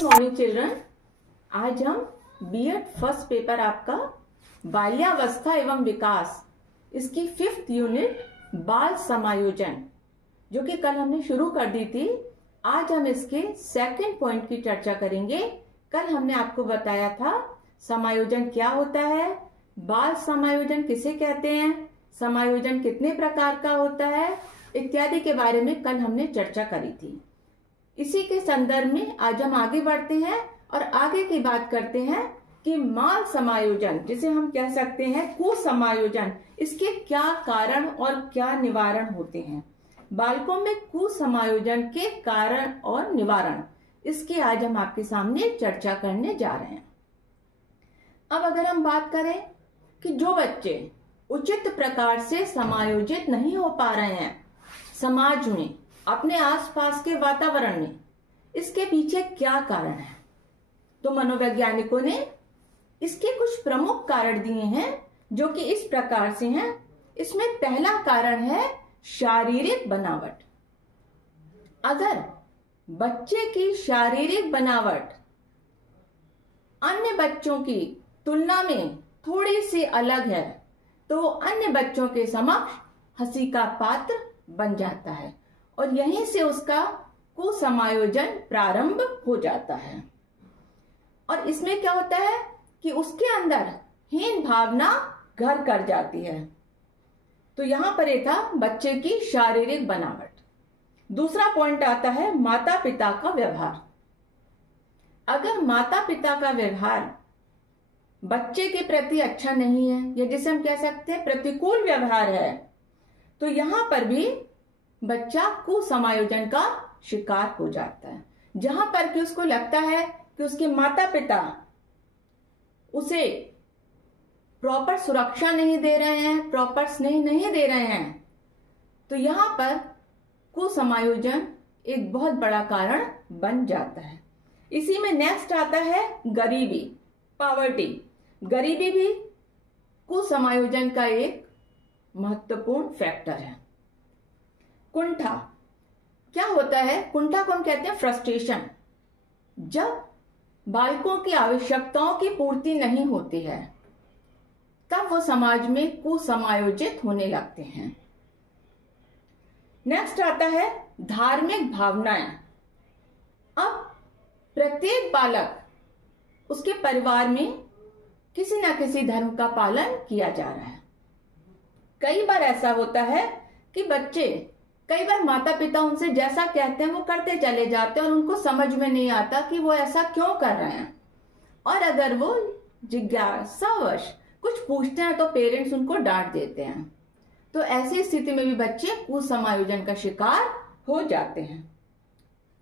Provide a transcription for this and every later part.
Good morning children. आज हम BEd first paper आपका बाल्यावस्था एवं विकास, इसकी 5th यूनिट बाल समायोजन, जो कि कल हमने शुरू कर दी थी, आज हम इसके 2nd पॉइंट की चर्चा करेंगे। कल हमने आपको बताया था समायोजन क्या होता है, बाल समायोजन किसे कहते हैं, समायोजन कितने प्रकार का होता है इत्यादि के बारे में कल हमने चर्चा करी थी। इसी के संदर्भ में आज हम आगे बढ़ते हैं और आगे की बात करते हैं कि माल समायोजन, जिसे हम कह सकते हैं कुसमायोजन, इसके क्या कारण और क्या निवारण होते हैं। बालकों में कुसमायोजन के कारण और निवारण, इसकी आज हम आपके सामने चर्चा करने जा रहे हैं। अब अगर हम बात करें कि जो बच्चे उचित प्रकार से समायोजित नहीं हो पा रहे हैं समाज में, अपने आसपास के वातावरण में, इसके पीछे क्या कारण है, तो मनोवैज्ञानिकों ने इसके कुछ प्रमुख कारण दिए हैं जो कि इस प्रकार से हैं। इसमें पहला कारण है शारीरिक बनावट। अगर बच्चे की शारीरिक बनावट अन्य बच्चों की तुलना में थोड़ी सी अलग है तो अन्य बच्चों के समक्ष हंसी का पात्र बन जाता है और यहीं से उसका कुसमायोजन प्रारंभ हो जाता है। और इसमें क्या होता है कि उसके अंदर हीन भावना घर कर जाती है। तो यहां पर ये था बच्चे की शारीरिक बनावट। दूसरा पॉइंट आता है माता पिता का व्यवहार। अगर माता पिता का व्यवहार बच्चे के प्रति अच्छा नहीं है, या जिसे हम कह सकते हैं प्रतिकूल व्यवहार है, तो यहां पर भी बच्चा कुसमायोजन का शिकार हो जाता है। जहां पर कि उसको लगता है कि उसके माता पिता उसे प्रॉपर सुरक्षा नहीं दे रहे हैं, प्रॉपर स्नेह नहीं दे रहे हैं, तो यहां पर कुसमायोजन एक बहुत बड़ा कारण बन जाता है। इसी में नेक्स्ट आता है गरीबी, पॉवर्टी। गरीबी भी कुसमायोजन का एक महत्वपूर्ण फैक्टर है। कुंठा, क्या होता है कुंठा को हम कहते हैं फ्रस्ट्रेशन। जब बालकों की आवश्यकताओं की पूर्ति नहीं होती है तब वो समाज में कुसमायोजित होने लगते हैं। नेक्स्ट आता है धार्मिक भावनाएं। अब प्रत्येक बालक, उसके परिवार में किसी न किसी धर्म का पालन किया जा रहा है। कई बार ऐसा होता है कि बच्चे, कई बार माता पिता उनसे जैसा कहते हैं वो करते चले जाते हैं और उनको समझ में नहीं आता कि वो ऐसा क्यों कर रहे हैं। और अगर वो जिज्ञासावश कुछ पूछते हैं तो पेरेंट्स उनको डांट देते हैं। तो ऐसी स्थिति में भी बच्चे कुसमायोजन का शिकार हो जाते हैं।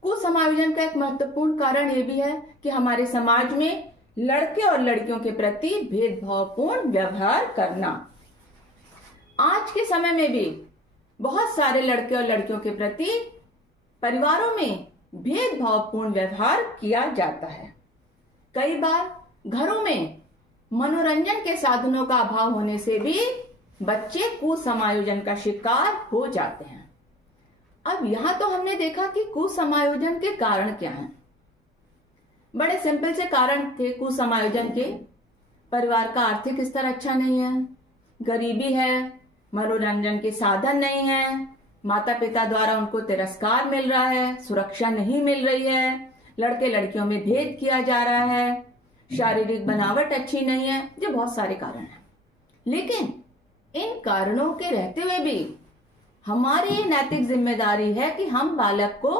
कुसमायोजन का एक महत्वपूर्ण कारण ये भी है कि हमारे समाज में लड़के और लड़कियों के प्रति भेदभावपूर्ण व्यवहार करना। आज के समय में भी बहुत सारे लड़के और लड़कियों के प्रति परिवारों में भेदभावपूर्ण व्यवहार किया जाता है। कई बार घरों में मनोरंजन के साधनों का अभाव होने से भी बच्चे कुसमायोजन का शिकार हो जाते हैं। अब यहां तो हमने देखा कि कुसमायोजन के कारण क्या हैं। बड़े सिंपल से कारण थे कुसमायोजन के। परिवार का आर्थिक स्तर अच्छा नहीं है, गरीबी है, मनोरंजन के साधन नहीं है, माता पिता द्वारा उनको तिरस्कार मिल रहा है, सुरक्षा नहीं मिल रही है, लड़के लड़कियों में भेद किया जा रहा है, शारीरिक बनावट अच्छी नहीं है। ये बहुत सारे कारण हैं। लेकिन इन कारणों के रहते हुए भी हमारी नैतिक जिम्मेदारी है कि हम बालक को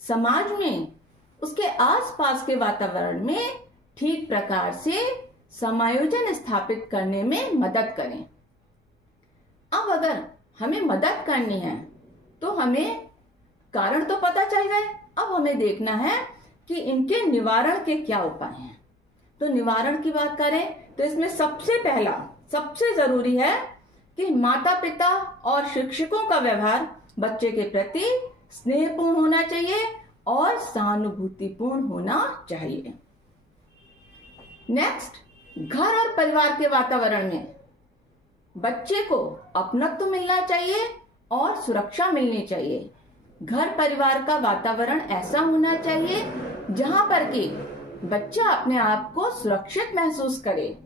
समाज में, उसके आसपास के वातावरण में ठीक प्रकार से समायोजन स्थापित करने में मदद करें। अब अगर हमें मदद करनी है तो हमें कारण तो पता चल गए, अब हमें देखना है कि इनके निवारण के क्या उपाय हैं। तो निवारण की बात करें तो इसमें सबसे पहला, सबसे जरूरी है कि माता पिता और शिक्षकों का व्यवहार बच्चे के प्रति स्नेहपूर्ण होना चाहिए और सहानुभूतिपूर्ण होना चाहिए। नेक्स्ट, घर और परिवार के वातावरण में बच्चे को अपनत्व मिलना चाहिए और सुरक्षा मिलनी चाहिए। घर परिवार का वातावरण ऐसा होना चाहिए जहां पर कि बच्चा अपने आप को सुरक्षित महसूस करे,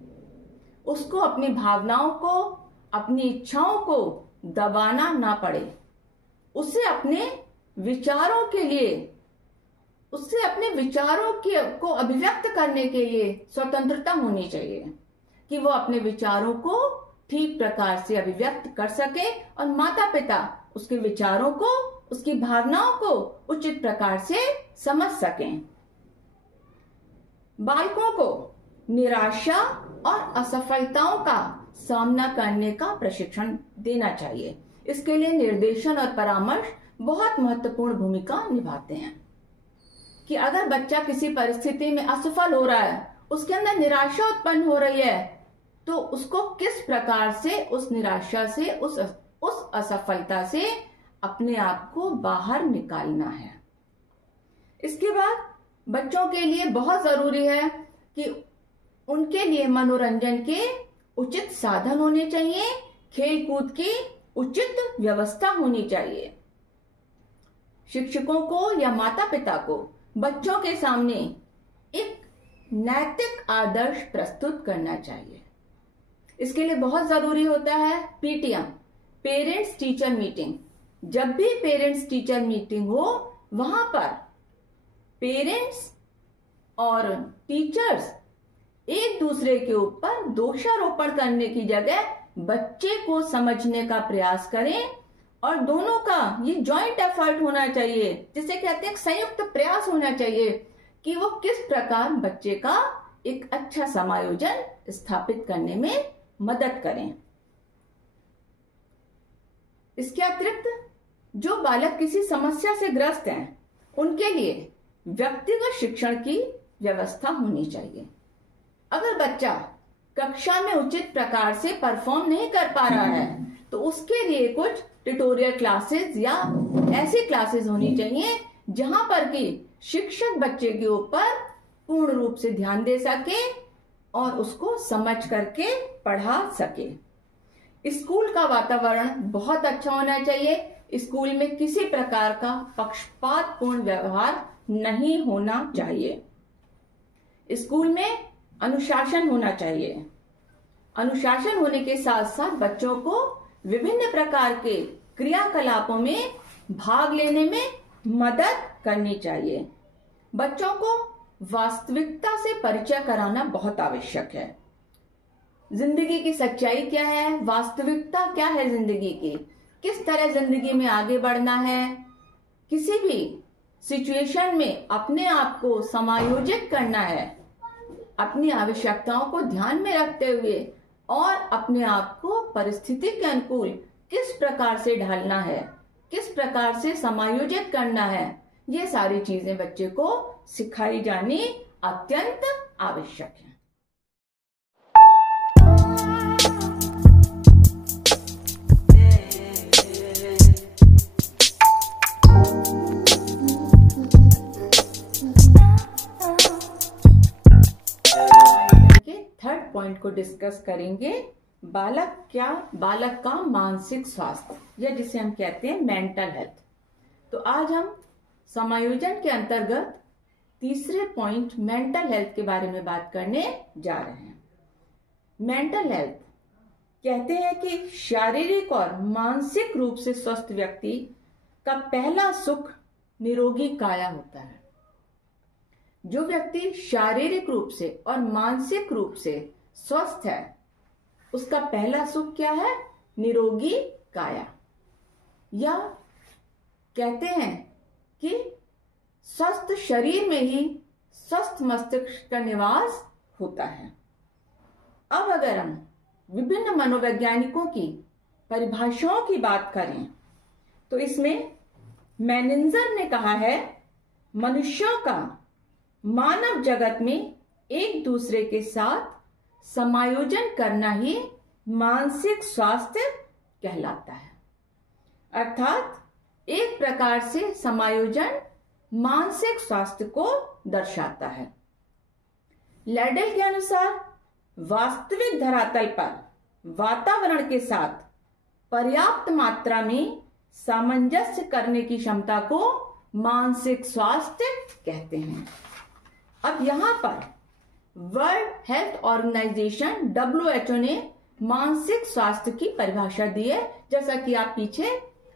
उसको अपनी भावनाओं को, अपनी इच्छाओं को दबाना ना पड़े, उसे अपने विचारों को अभिव्यक्त करने के लिए स्वतंत्रता होनी चाहिए कि वो अपने विचारों को ठीक प्रकार से अभिव्यक्त कर सके और माता पिता उसके विचारों को, उसकी भावनाओं को उचित प्रकार से समझ सकें। बालकों को निराशा और असफलताओं का सामना करने का प्रशिक्षण देना चाहिए। इसके लिए निर्देशन और परामर्श बहुत महत्वपूर्ण भूमिका निभाते हैं कि अगर बच्चा किसी परिस्थिति में असफल हो रहा है, उसके अंदर निराशा उत्पन्न हो रही है, तो उसको किस प्रकार से उस निराशा से, उस असफलता से अपने आप को बाहर निकालना है। इसके बाद बच्चों के लिए बहुत जरूरी है कि उनके लिए मनोरंजन के उचित साधन होने चाहिए, खेल कूद की उचित व्यवस्था होनी चाहिए। शिक्षकों को या माता पिता को बच्चों के सामने एक नैतिक आदर्श प्रस्तुत करना चाहिए। इसके लिए बहुत जरूरी होता है पीटीएम, पेरेंट्स टीचर मीटिंग। जब भी पेरेंट्स टीचर मीटिंग हो, वहां पर पेरेंट्स और टीचर्स एक दूसरे के ऊपर दोषारोपण करने की जगह बच्चे को समझने का प्रयास करें और दोनों का ये जॉइंट एफर्ट होना चाहिए, जिसे कहते हैं संयुक्त प्रयास होना चाहिए कि वो किस प्रकार बच्चे का एक अच्छा समायोजन स्थापित करने में मदद करें। इसके अतिरिक्त जो बालक किसी समस्या से ग्रस्त हैं, उनके लिए व्यक्तिगत शिक्षण की व्यवस्था होनी चाहिए। अगर बच्चा कक्षा में उचित प्रकार से परफॉर्म नहीं कर पा रहा है, तो उसके लिए कुछ ट्यूटोरियल क्लासेस या ऐसी क्लासेस होनी चाहिए जहां पर कि शिक्षक बच्चे के ऊपर पूर्ण रूप से ध्यान दे सके और उसको समझ करके पढ़ा सके। स्कूल का वातावरण बहुत अच्छा होना चाहिए। स्कूल में किसी प्रकार का पक्षपातपूर्ण व्यवहार नहीं होना चाहिए। स्कूल में अनुशासन होना चाहिए। अनुशासन होने के साथ साथ बच्चों को विभिन्न प्रकार के क्रियाकलापों में भाग लेने में मदद करनी चाहिए। बच्चों को वास्तविकता से परिचय कराना बहुत आवश्यक है। जिंदगी की सच्चाई क्या है, वास्तविकता क्या है जिंदगी की, किस तरह जिंदगी में आगे बढ़ना है, किसी भी सिचुएशन में अपने आप को समायोजित करना है, अपनी आवश्यकताओं को ध्यान में रखते हुए और अपने आप को परिस्थिति के अनुकूल किस प्रकार से ढालना है, किस प्रकार से समायोजित करना है, ये सारी चीजें बच्चे को सिखाई जानी अत्यंत आवश्यक है। थर्ड पॉइंट को डिस्कस करेंगे, बालक का मानसिक स्वास्थ्य या जिसे हम कहते हैं मेंटल हेल्थ। तो आज हम समायोजन के अंतर्गत तीसरे पॉइंट मेंटल हेल्थ के बारे में बात करने जा रहे हैं। मेंटल हेल्थ कहते हैं कि शारीरिक और मानसिक रूप से स्वस्थ व्यक्ति का पहला सुख निरोगी काया होता है। जो व्यक्ति शारीरिक रूप से और मानसिक रूप से स्वस्थ है, उसका पहला सुख क्या है? निरोगी काया। या कहते हैं कि स्वस्थ शरीर में ही स्वस्थ मस्तिष्क का निवास होता है। अब अगर हम विभिन्न मनोवैज्ञानिकों की परिभाषाओं की बात करें, तो इसमें मैनेंजर ने कहा है, मनुष्यों का मानव जगत में एक दूसरे के साथ समायोजन करना ही मानसिक स्वास्थ्य कहलाता है। अर्थात एक प्रकार से समायोजन मानसिक स्वास्थ्य को दर्शाता है। लैडल के अनुसार वास्तविक धरातल पर वातावरण के साथ पर्याप्त मात्रा में सामंजस्य करने की क्षमता को मानसिक स्वास्थ्य कहते हैं। अब यहाँ पर वर्ल्ड हेल्थ ऑर्गेनाइजेशन WHO ने मानसिक स्वास्थ्य की परिभाषा दी है, जैसा कि आप पीछे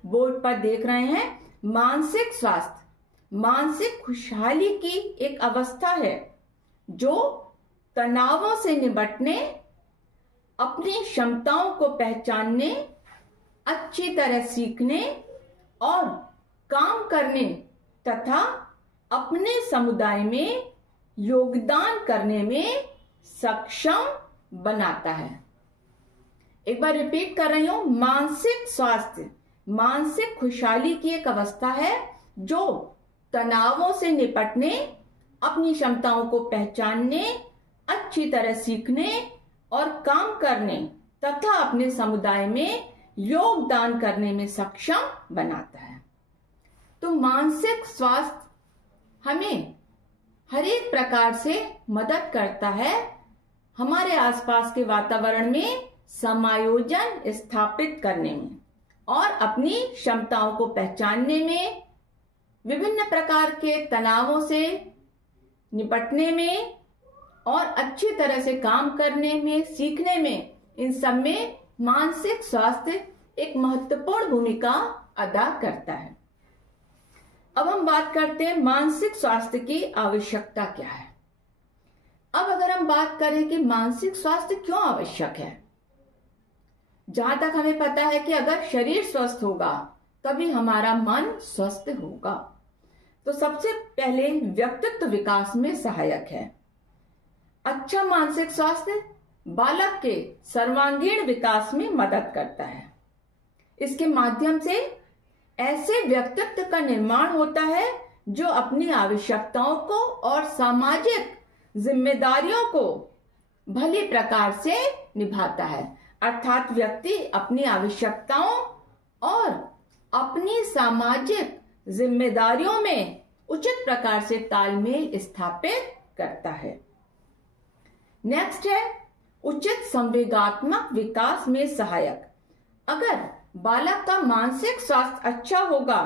बोर्ड पर देख रहे हैं। मानसिक स्वास्थ्य मानसिक खुशहाली की एक अवस्था है जो तनावों से निपटने, अपनी क्षमताओं को पहचानने, अच्छी तरह सीखने और काम करने तथा अपने समुदाय में योगदान करने में सक्षम बनाता है। एक बार रिपीट कर रही हूं, मानसिक स्वास्थ्य मानसिक खुशहाली की एक अवस्था है जो तनावों से निपटने, अपनी क्षमताओं को पहचानने, अच्छी तरह सीखने और काम करने तथा अपने समुदाय में योगदान करने में सक्षम बनाता है। तो मानसिक स्वास्थ्य हमें हर एक प्रकार से मदद करता है हमारे आसपास के वातावरण में समायोजन स्थापित करने में और अपनी क्षमताओं को पहचानने में, विभिन्न प्रकार के तनावों से निपटने में और अच्छी तरह से काम करने में, सीखने में, इन सब में मानसिक स्वास्थ्य एक महत्वपूर्ण भूमिका अदा करता है। अब हम बात करते हैं मानसिक स्वास्थ्य की आवश्यकता क्या है। अब अगर हम बात करें कि मानसिक स्वास्थ्य क्यों आवश्यक है, जहां तक हमें पता है कि अगर शरीर स्वस्थ होगा तभी हमारा मन स्वस्थ होगा। तो सबसे पहले व्यक्तित्व विकास में सहायक है। अच्छा मानसिक स्वास्थ्य बालक के सर्वांगीण विकास में मदद करता है। इसके माध्यम से ऐसे व्यक्तित्व का निर्माण होता है जो अपनी आवश्यकताओं को और सामाजिक जिम्मेदारियों को भली प्रकार से निभाता है। अर्थात व्यक्ति अपनी आवश्यकताओं और अपनी सामाजिक जिम्मेदारियों में उचित प्रकार से तालमेल स्थापित करता है। नेक्स्ट है उचित संवेगात्मक विकास में सहायक। अगर बालक का मानसिक स्वास्थ्य अच्छा होगा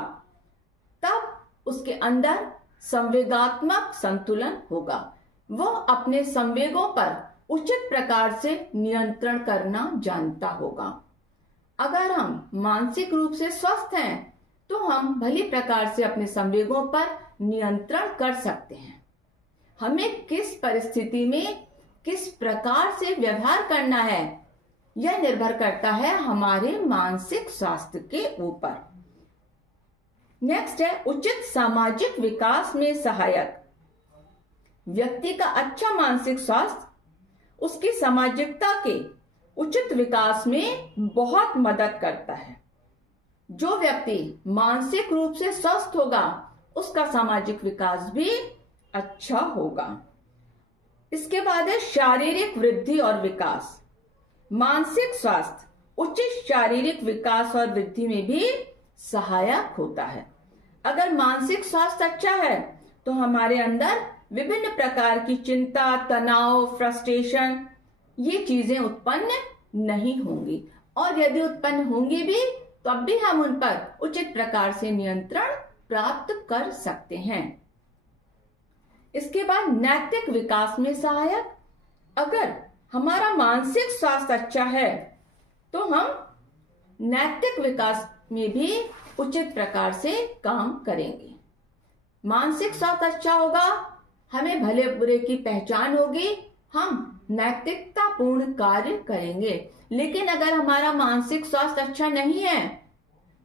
तब उसके अंदर संवेगात्मक संतुलन होगा। वह अपने संवेगों पर उचित प्रकार से नियंत्रण करना जानता होगा। अगर हम मानसिक रूप से स्वस्थ हैं तो हम भली प्रकार से अपने संवेगों पर नियंत्रण कर सकते हैं। हमें किस परिस्थिति में किस प्रकार से व्यवहार करना है यह निर्भर करता है हमारे मानसिक स्वास्थ्य के ऊपर। नेक्स्ट है उचित सामाजिक विकास में सहायक। व्यक्ति का अच्छा मानसिक स्वास्थ्य उसकी सामाजिकता के उचित विकास में बहुत मदद करता है। जो व्यक्ति मानसिक रूप से स्वस्थ होगा उसका सामाजिक विकास भी अच्छा होगा। इसके बाद है शारीरिक वृद्धि और विकास। मानसिक स्वास्थ्य उचित शारीरिक विकास और वृद्धि में भी सहायक होता है। अगर मानसिक स्वास्थ्य अच्छा है तो हमारे अंदर विभिन्न प्रकार की चिंता, तनाव, फ्रस्ट्रेशन ये चीजें उत्पन्न नहीं होंगी, और यदि उत्पन्न होंगी भी तो अब भी हम उन पर उचित प्रकार से नियंत्रण प्राप्त कर सकते हैं। इसके बाद नैतिक विकास में सहायक। अगर हमारा मानसिक स्वास्थ्य अच्छा है तो हम नैतिक विकास में भी उचित प्रकार से काम करेंगे। मानसिक स्वास्थ्य अच्छा होगा, हमें भले बुरे की पहचान होगी, हम नैतिकता पूर्ण कार्य करेंगे। लेकिन अगर हमारा मानसिक स्वास्थ्य अच्छा नहीं है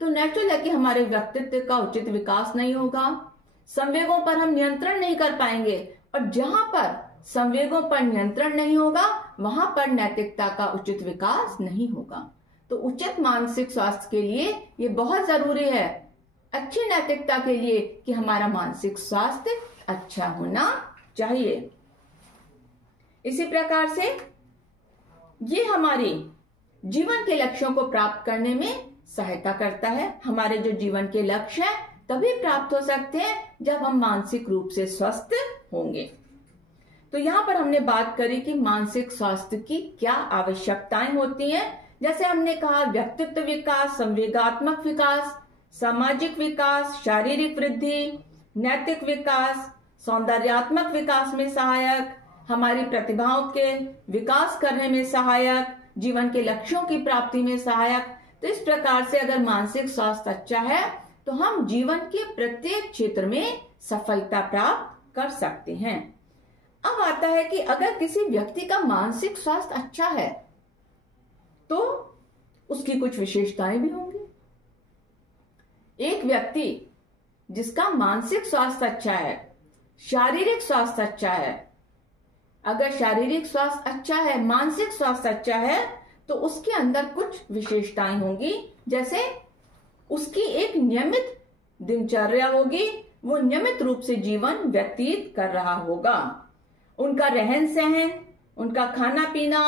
तो नेचुरल है कि हमारे व्यक्तित्व का उचित विकास नहीं होगा, संवेगों पर हम नियंत्रण नहीं कर पाएंगे, और जहां पर संवेगों पर नियंत्रण नहीं होगा वहां पर नैतिकता का उचित विकास नहीं होगा। तो उचित मानसिक स्वास्थ्य के लिए ये बहुत जरूरी है, अच्छी नैतिकता के लिए, कि हमारा मानसिक स्वास्थ्य अच्छा होना चाहिए। इसी प्रकार से ये हमारे जीवन के लक्ष्यों को प्राप्त करने में सहायता करता है। हमारे जो जीवन के लक्ष्य हैं तभी प्राप्त हो सकते हैं जब हम मानसिक रूप से स्वस्थ होंगे। तो यहाँ पर हमने बात करी कि मानसिक स्वास्थ्य की क्या आवश्यकताएं होती हैं। जैसे हमने कहा व्यक्तित्व विकास, संवेगात्मक विकास, सामाजिक विकास, शारीरिक वृद्धि, नैतिक विकास, सौंदर्यात्मक विकास में सहायक, हमारी प्रतिभाओं के विकास करने में सहायक, जीवन के लक्ष्यों की प्राप्ति में सहायक। तो इस प्रकार से अगर मानसिक स्वास्थ्य अच्छा है तो हम जीवन के प्रत्येक क्षेत्र में सफलता प्राप्त कर सकते हैं। अब आता है कि अगर किसी व्यक्ति का मानसिक स्वास्थ्य अच्छा है तो उसकी कुछ विशेषताएं भी होंगी। एक व्यक्ति जिसका मानसिक स्वास्थ्य अच्छा है, शारीरिक स्वास्थ्य अच्छा है, अगर शारीरिक स्वास्थ्य अच्छा है, मानसिक स्वास्थ्य अच्छा है, तो उसके अंदर कुछ विशेषताएं होंगी। जैसे उसकी एक नियमित दिनचर्या होगी, वो नियमित रूप से जीवन व्यतीत कर रहा होगा। उनका रहन सहन, उनका खाना पीना,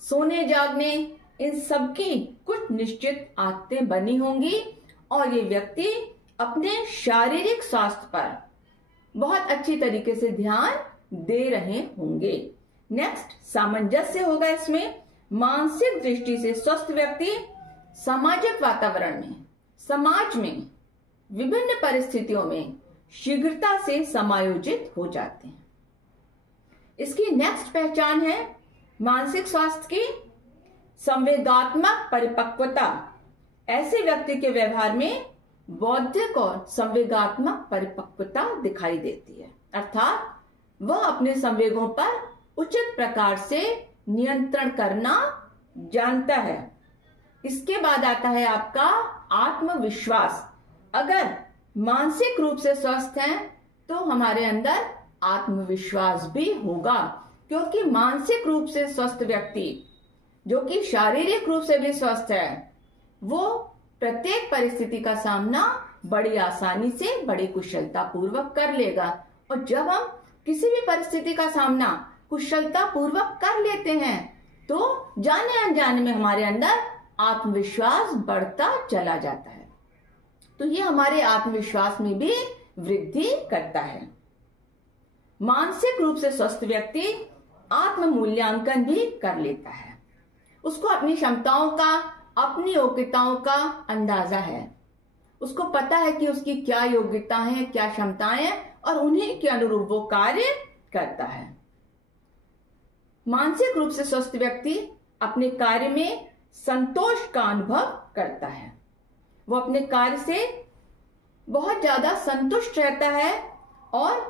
सोने जागने, इन सब की कुछ निश्चित आदतें बनी होंगी और ये व्यक्ति अपने शारीरिक स्वास्थ्य पर बहुत अच्छी तरीके से ध्यान दे रहे होंगे। नेक्स्ट, सामंजस्य होगा इसमें। मानसिक दृष्टि से स्वस्थ व्यक्ति सामाजिक वातावरण में, समाज में, विभिन्न परिस्थितियों में शीघ्रता से समायोजित हो जाते हैं। इसकी नेक्स्ट पहचान है मानसिक स्वास्थ्य की संवेगात्मक परिपक्वता। ऐसे व्यक्ति के व्यवहार में बौद्धिक और संवेगात्मक परिपक्वता दिखाई देती है, अर्थात वह अपने संवेगों पर उचित प्रकार से नियंत्रण करना जानता है। इसके बाद आता है आपका आत्मविश्वास। अगर मानसिक रूप से स्वस्थ हैं तो हमारे अंदर आत्मविश्वास भी होगा, क्योंकि मानसिक रूप से स्वस्थ व्यक्ति जो कि शारीरिक रूप से भी स्वस्थ है, वो प्रत्येक परिस्थिति का सामना बड़ी आसानी से, बड़ी कुशलता पूर्वक कर लेगा। और जब हम किसी भी परिस्थिति का सामना कुशलता पूर्वक कर लेते हैं तो जाने अनजाने में हमारे अंदर आत्मविश्वास बढ़ता चला जाता है। तो ये हमारे आत्मविश्वास में भी वृद्धि करता है। मानसिक रूप से स्वस्थ व्यक्ति आत्म मूल्यांकन भी कर लेता है। उसको अपनी क्षमताओं का, अपनी योग्यताओं का अंदाजा है। उसको पता है कि उसकी क्या योग्यता है, क्या क्षमताएं हैं और उन्हीं के अनुरूप वो कार्य करता है। मानसिक रूप से स्वस्थ व्यक्ति अपने कार्य में संतोष का अनुभव करता है। वो अपने कार्य से बहुत ज्यादा संतुष्ट रहता है और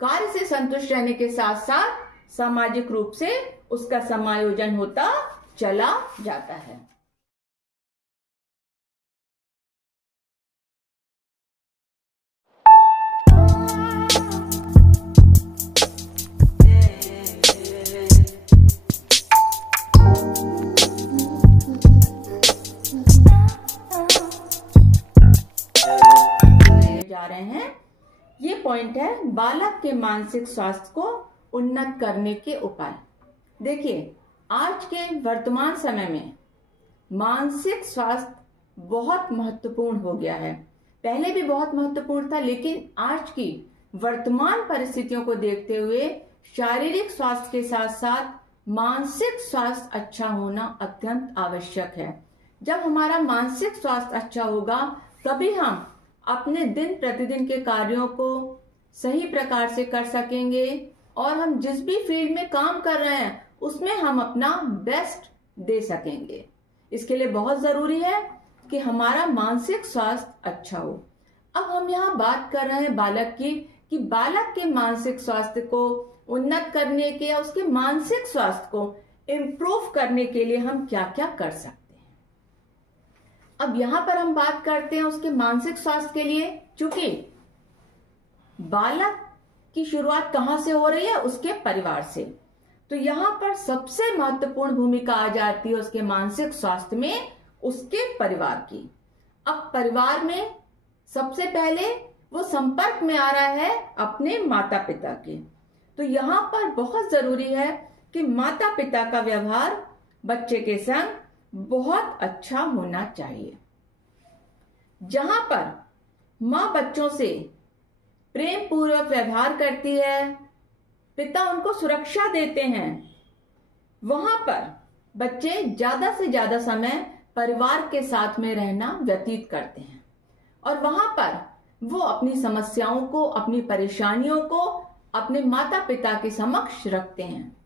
कार्य से संतुष्ट रहने के साथ साथ सामाजिक रूप से उसका समायोजन होता चला जाता है। जा रहे हैं, ये पॉइंट है बालक के मानसिक स्वास्थ्य को उन्नत करने के उपाय। देखिए, आज के वर्तमान समय में मानसिक स्वास्थ्य बहुत महत्वपूर्ण हो गया है। पहले भी बहुत महत्वपूर्ण था, लेकिन आज की वर्तमान परिस्थितियों को देखते हुए शारीरिक स्वास्थ्य के साथ साथ मानसिक स्वास्थ्य अच्छा होना अत्यंत आवश्यक है। जब हमारा मानसिक स्वास्थ्य अच्छा होगा तभी हम अपने दिन प्रतिदिन के कार्यों को सही प्रकार से कर सकेंगे और हम जिस भी फील्ड में काम कर रहे हैं उसमें हम अपना बेस्ट दे सकेंगे। इसके लिए बहुत जरूरी है कि हमारा मानसिक स्वास्थ्य अच्छा हो। अब हम यहाँ बात कर रहे हैं बालक की, कि बालक के मानसिक स्वास्थ्य को उन्नत करने के या उसके मानसिक स्वास्थ्य को इम्प्रूव करने के लिए हम क्या क्या कर सकते हैं। अब यहाँ पर हम बात करते हैं उसके मानसिक स्वास्थ्य के लिए, चूंकि बालक की शुरुआत कहाँ से हो रही है, उसके परिवार से। तो यहाँ पर सबसे महत्वपूर्ण भूमिका आ जाती है उसके मानसिक स्वास्थ्य में उसके परिवार की। अब परिवार में सबसे पहले वो संपर्क में आ रहा है अपने माता पिता के। तो यहाँ पर बहुत जरूरी है कि माता पिता का व्यवहार बच्चे के संग बहुत अच्छा होना चाहिए। जहां पर माँ बच्चों से प्रेम पूर्वक व्यवहार करती है, पिता उनको सुरक्षा देते हैं, वहां पर बच्चे ज्यादा से ज्यादा समय परिवार के साथ में रहना व्यतीत करते हैं और वहां पर वो अपनी समस्याओं को, अपनी परेशानियों को अपने माता पिता के समक्ष रखते हैं,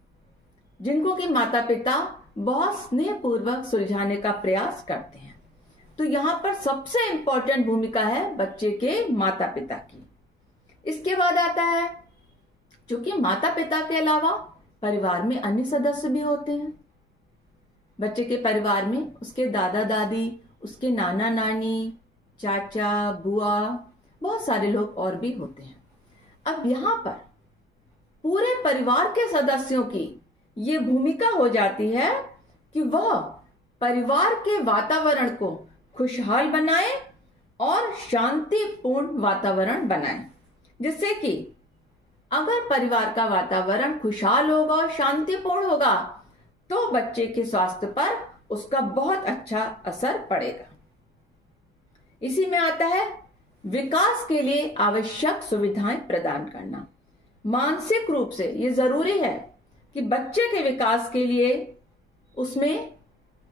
जिनको कि माता पिता बहुत स्नेह पूर्वक सुलझाने का प्रयास करते हैं। तो यहाँ पर सबसे इंपॉर्टेंट भूमिका है बच्चे के माता पिता की। इसके बाद आता है, क्योंकि माता पिता के अलावा परिवार में अन्य सदस्य भी होते हैं। बच्चे के परिवार में उसके दादा दादी, उसके नाना नानी, चाचा, बुआ, बहुत सारे लोग और भी होते हैं। अब यहाँ पर पूरे परिवार के सदस्यों की ये भूमिका हो जाती है कि वह परिवार के वातावरण को खुशहाल बनाए और शांतिपूर्ण वातावरण बनाए, जिससे कि अगर परिवार का वातावरण खुशहाल होगा और शांतिपूर्ण होगा तो बच्चे के स्वास्थ्य पर उसका बहुत अच्छा असर पड़ेगा। इसी में आता है विकास के लिए आवश्यक सुविधाएं प्रदान करना। मानसिक रूप से ये जरूरी है कि बच्चे के विकास के लिए उसमें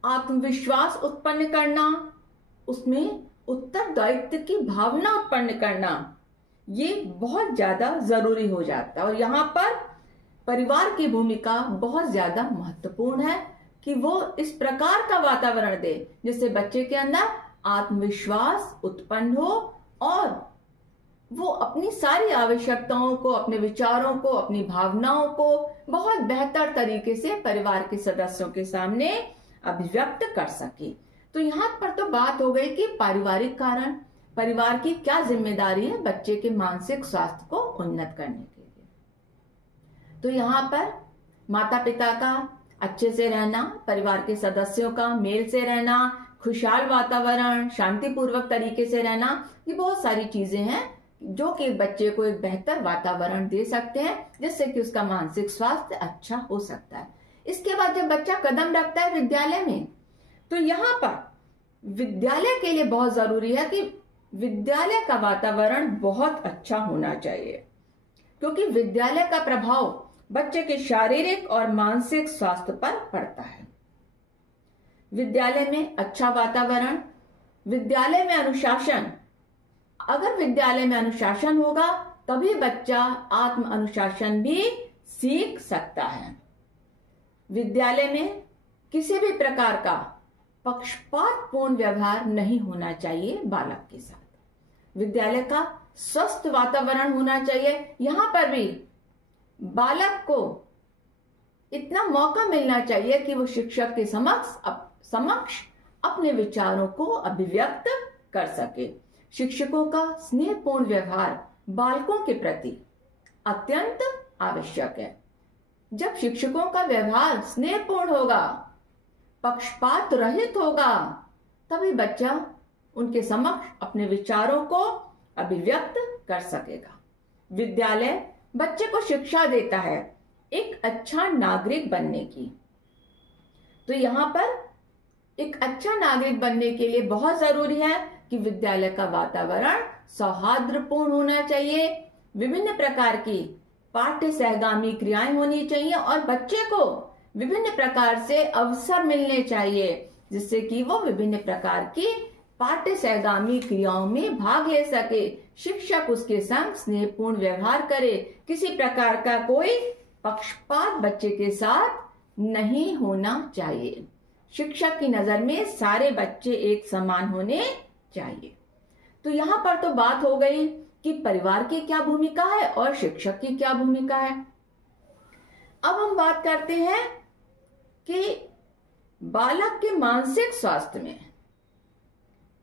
आत्मविश्वास उत्पन्न करना, उसमें उत्तरदायित्व की भावना उत्पन्न करना, ये बहुत ज्यादा जरूरी हो जाता है। और यहाँ पर परिवार की भूमिका बहुत ज्यादा महत्वपूर्ण है कि वो इस प्रकार का वातावरण दे जिससे बच्चे के अंदर आत्मविश्वास उत्पन्न हो और वो अपनी सारी आवश्यकताओं को, अपने विचारों को, अपनी भावनाओं को बहुत बेहतर तरीके से परिवार के सदस्यों के सामने अभिव्यक्त कर सके। तो यहाँ पर तो बात हो गई कि पारिवारिक कारण, परिवार की क्या जिम्मेदारी है बच्चे के मानसिक स्वास्थ्य को उन्नत करने के लिए। तो यहाँ पर माता पिता का अच्छे से रहना, परिवार के सदस्यों का मेल से रहना, खुशहाल वातावरण, शांतिपूर्वक तरीके से रहना, ये बहुत सारी चीजें हैं जो कि बच्चे को एक बेहतर वातावरण दे सकते हैं, जिससे कि उसका मानसिक स्वास्थ्य अच्छा हो सकता है। इसके बाद जब बच्चा कदम रखता है विद्यालय में, तो यहाँ पर विद्यालय के लिए बहुत जरूरी है कि विद्यालय का वातावरण बहुत अच्छा होना चाहिए, क्योंकि विद्यालय का प्रभाव बच्चे के शारीरिक और मानसिक स्वास्थ्य पर पड़ता है। विद्यालय में अच्छा वातावरण, विद्यालय में अनुशासन, अगर विद्यालय में अनुशासन होगा तभी बच्चा आत्म अनुशासन भी सीख सकता है। विद्यालय में किसी भी प्रकार का पक्षपातपूर्ण व्यवहार नहीं होना चाहिए बालक के साथ। विद्यालय का स्वस्थ वातावरण होना चाहिए। यहाँ पर भी बालक को इतना मौका मिलना चाहिए कि वो शिक्षक के समक्ष अपने विचारों को अभिव्यक्त कर सके। शिक्षकों का स्नेहपूर्ण व्यवहार बालकों के प्रति अत्यंत आवश्यक है। जब शिक्षकों का व्यवहार स्नेहपूर्ण होगा, पक्षपात रहित होगा, तभी बच्चा उनके समक्ष अपने विचारों को अभिव्यक्त कर सकेगा। विद्यालय बच्चे को शिक्षा देता है एक अच्छा नागरिक बनने की। तो यहाँ पर एक अच्छा नागरिक बनने के लिए बहुत जरूरी है कि विद्यालय का वातावरण सौहार्दपूर्ण होना चाहिए, विभिन्न प्रकार की पाठ्य सहगामी क्रियाएं होनी चाहिए और बच्चे को विभिन्न प्रकार से अवसर मिलने चाहिए, जिससे कि वो विभिन्न प्रकार की पाठ्य सहगामी क्रियाओं में भाग ले सके। शिक्षक उसके संग स्नेहपूर्ण व्यवहार करे, किसी प्रकार का कोई पक्षपात बच्चे के साथ नहीं होना चाहिए। शिक्षक की नजर में सारे बच्चे एक समान होने चाहिए। तो यहाँ पर तो बात हो गई कि परिवार की क्या भूमिका है और शिक्षक की क्या भूमिका है। अब हम बात करते हैं कि बालक के मानसिक स्वास्थ्य में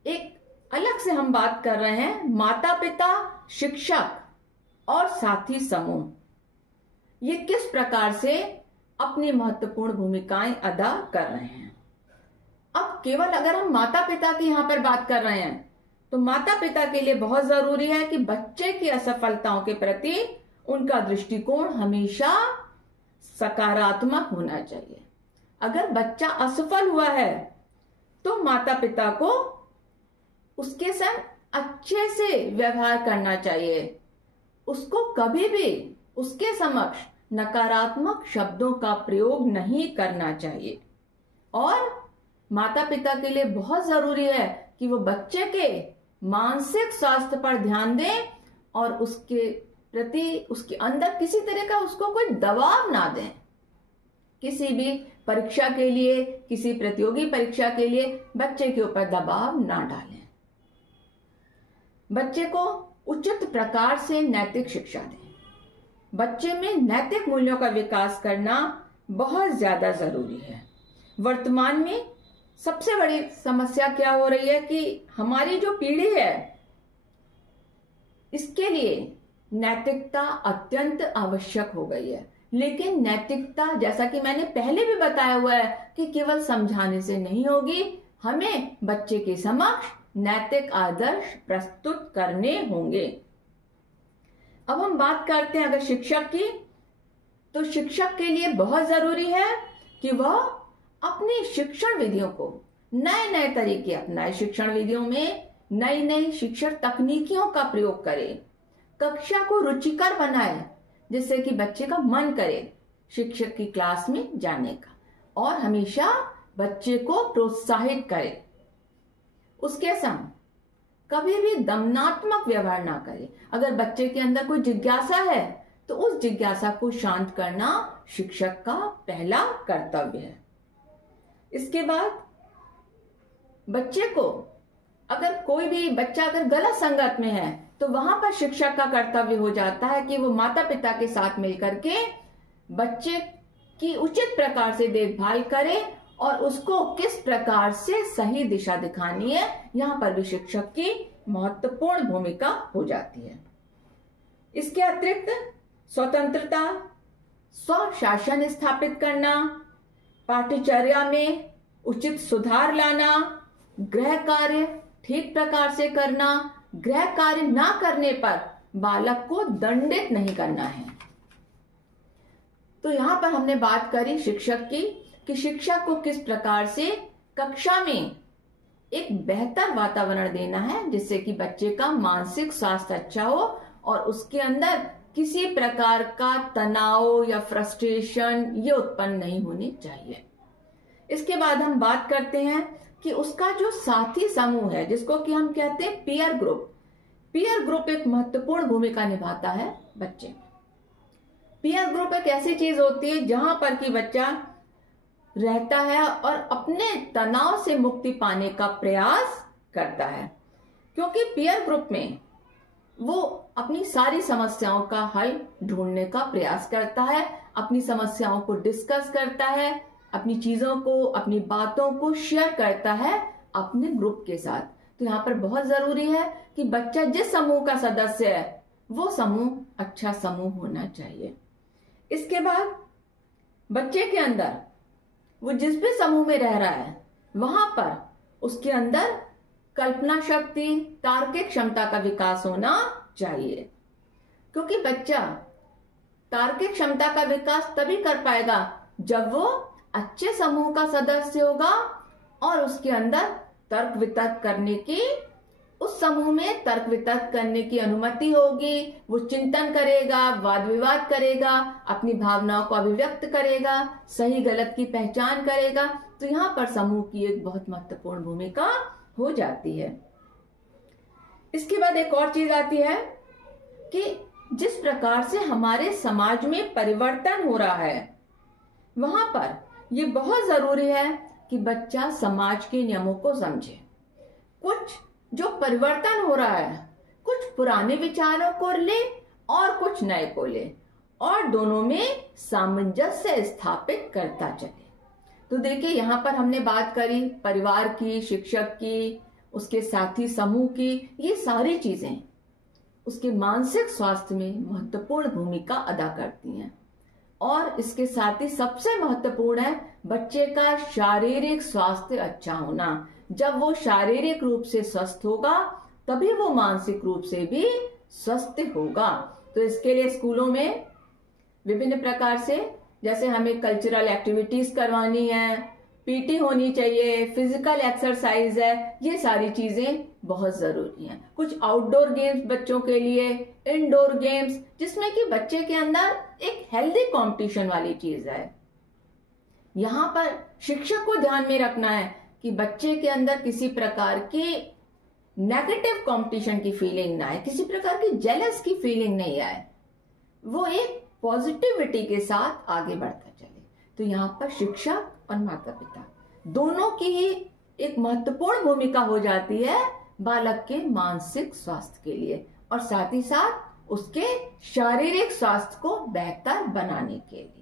एक अलग से हम बात कर रहे हैं माता पिता, शिक्षक और साथी समूह, ये किस प्रकार से अपनी महत्वपूर्ण भूमिकाएं अदा कर रहे हैं। अब केवल अगर हम माता पिता की यहाँ पर बात कर रहे हैं तो माता पिता के लिए बहुत जरूरी है कि बच्चे की असफलताओं के प्रति उनका दृष्टिकोण हमेशा सकारात्मक होना चाहिए। अगर बच्चा असफल हुआ है तो माता पिता को उसके संग अच्छे से व्यवहार करना चाहिए। उसको कभी भी उसके समक्ष नकारात्मक शब्दों का प्रयोग नहीं करना चाहिए। और माता पिता के लिए बहुत जरूरी है कि वो बच्चे के मानसिक स्वास्थ्य पर ध्यान दें और उसके प्रति उसके अंदर किसी तरह का उसको कोई दबाव ना दें। किसी भी परीक्षा के लिए, किसी प्रतियोगी परीक्षा के लिए बच्चे के ऊपर दबाव ना डालें। बच्चे को उचित प्रकार से नैतिक शिक्षा दें। बच्चे में नैतिक मूल्यों का विकास करना बहुत ज्यादा जरूरी है। वर्तमान में सबसे बड़ी समस्या क्या हो रही है कि हमारी जो पीढ़ी है, इसके लिए नैतिकता अत्यंत आवश्यक हो गई है। लेकिन नैतिकता, जैसा कि मैंने पहले भी बताया हुआ है, कि केवल समझाने से नहीं होगी। हमें बच्चे के समक्ष नैतिक आदर्श प्रस्तुत करने होंगे। अब हम बात करते हैं अगर शिक्षक की, तो शिक्षक के लिए बहुत जरूरी है कि वह अपनी शिक्षण विधियों को नए नए तरीके अपनाए। शिक्षण विधियों में नई नई शिक्षण तकनीकियों का प्रयोग करे, कक्षा को रुचिकर बनाए, जिससे कि बच्चे का मन करे शिक्षक की क्लास में जाने का, और हमेशा बच्चे को प्रोत्साहित करे। उसके संग कभी भी दमनात्मक व्यवहार ना करे। अगर बच्चे के अंदर कोई जिज्ञासा है तो उस जिज्ञासा को शांत करना शिक्षक का पहला कर्तव्य है। इसके बाद बच्चे को, अगर कोई भी बच्चा अगर गलत संगत में है तो वहां पर शिक्षक का कर्तव्य हो जाता है कि वो माता पिता के साथ मिलकर के बच्चे की उचित प्रकार से देखभाल करे और उसको किस प्रकार से सही दिशा दिखानी है, यहां पर भी शिक्षक की महत्वपूर्ण भूमिका हो जाती है। इसके अतिरिक्त स्वतंत्रता, स्वशासन स्थापित करना, पाठ्यचर्या में उचित सुधार लाना, गृह कार्य ठीक प्रकार से करना, गृह कार्य ना करने पर बालक को दंडित नहीं करना है। तो यहां पर हमने बात करी शिक्षक की, कि शिक्षक को किस प्रकार से कक्षा में एक बेहतर वातावरण देना है, जिससे कि बच्चे का मानसिक स्वास्थ्य अच्छा हो और उसके अंदर किसी प्रकार का तनाव या फ्रस्ट्रेशन ये उत्पन्न नहीं होनी चाहिए। इसके बाद हम बात करते हैं कि उसका जो साथी समूह है, जिसको कि हम कहते हैं पीयर ग्रुप। पीयर ग्रुप एक महत्वपूर्ण भूमिका निभाता है बच्चे में। पीयर ग्रुप एक ऐसी चीज होती है जहां पर कि बच्चा रहता है और अपने तनाव से मुक्ति पाने का प्रयास करता है, क्योंकि पीयर ग्रुप में वो अपनी सारी समस्याओं का हल ढूंढने का प्रयास करता है, अपनी समस्याओं को डिस्कस करता है, अपनी चीजों को, अपनी बातों को शेयर करता है अपने ग्रुप के साथ। तो यहाँ पर बहुत जरूरी है कि बच्चा जिस समूह का सदस्य है वो समूह अच्छा समूह होना चाहिए। इसके बाद बच्चे के अंदर वो जिस भी समूह में रह रहा है वहां पर उसके अंदर कल्पना शक्ति, तार्किक क्षमता का विकास होना चाहिए, क्योंकि बच्चा तार्किक क्षमता का विकास तभी कर पाएगा जब वो अच्छे समूह का सदस्य होगा और उसके अंदर तर्क वितर्क करने की, उस समूह में तर्क वितर्क करने की अनुमति होगी। वो चिंतन करेगा, वाद विवाद करेगा, अपनी भावनाओं को अभिव्यक्त करेगा, सही गलत की पहचान करेगा। तो यहाँ पर समूह की एक बहुत महत्वपूर्ण भूमिका हो जाती है। इसके बाद एक और चीज आती है कि जिस प्रकार से हमारे समाज में परिवर्तन हो रहा है, वहां पर ये बहुत जरूरी है कि बच्चा समाज के नियमों को समझे। कुछ जो परिवर्तन हो रहा है, कुछ पुराने विचारों को ले और कुछ नए को ले, और दोनों में सामंजस्य स्थापित करता चले। तो देखिए यहाँ पर हमने बात करी परिवार की, शिक्षक की, उसके साथी समूह की। ये सारी चीजें उसके मानसिक स्वास्थ्य में महत्वपूर्ण भूमिका अदा करती हैं। और इसके साथ ही सबसे महत्वपूर्ण है बच्चे का शारीरिक स्वास्थ्य अच्छा होना। जब वो शारीरिक रूप से स्वस्थ होगा तभी वो मानसिक रूप से भी स्वस्थ होगा। तो इसके लिए स्कूलों में विभिन्न प्रकार से, जैसे हमें कल्चरल एक्टिविटीज करवानी है, पीटी होनी चाहिए, फिजिकल एक्सरसाइज है, ये सारी चीजें बहुत जरूरी हैं। कुछ आउटडोर गेम्स बच्चों के लिए, इनडोर गेम्स, जिसमें कि बच्चे के अंदर एक हेल्दी कंपटीशन वाली चीज है। यहाँ पर शिक्षक को ध्यान में रखना है कि बच्चे के अंदर किसी प्रकार की नेगेटिव कंपटीशन की फीलिंग ना आए, किसी प्रकार की जेलस की फीलिंग नहीं आए। वो एक पॉजिटिविटी के साथ आगे बढ़ता चले। तो यहाँ पर शिक्षक और माता पिता दोनों की ही एक महत्वपूर्ण भूमिका हो जाती है बालक के मानसिक स्वास्थ्य के लिए और साथ ही साथ उसके शारीरिक स्वास्थ्य को बेहतर बनाने के लिए।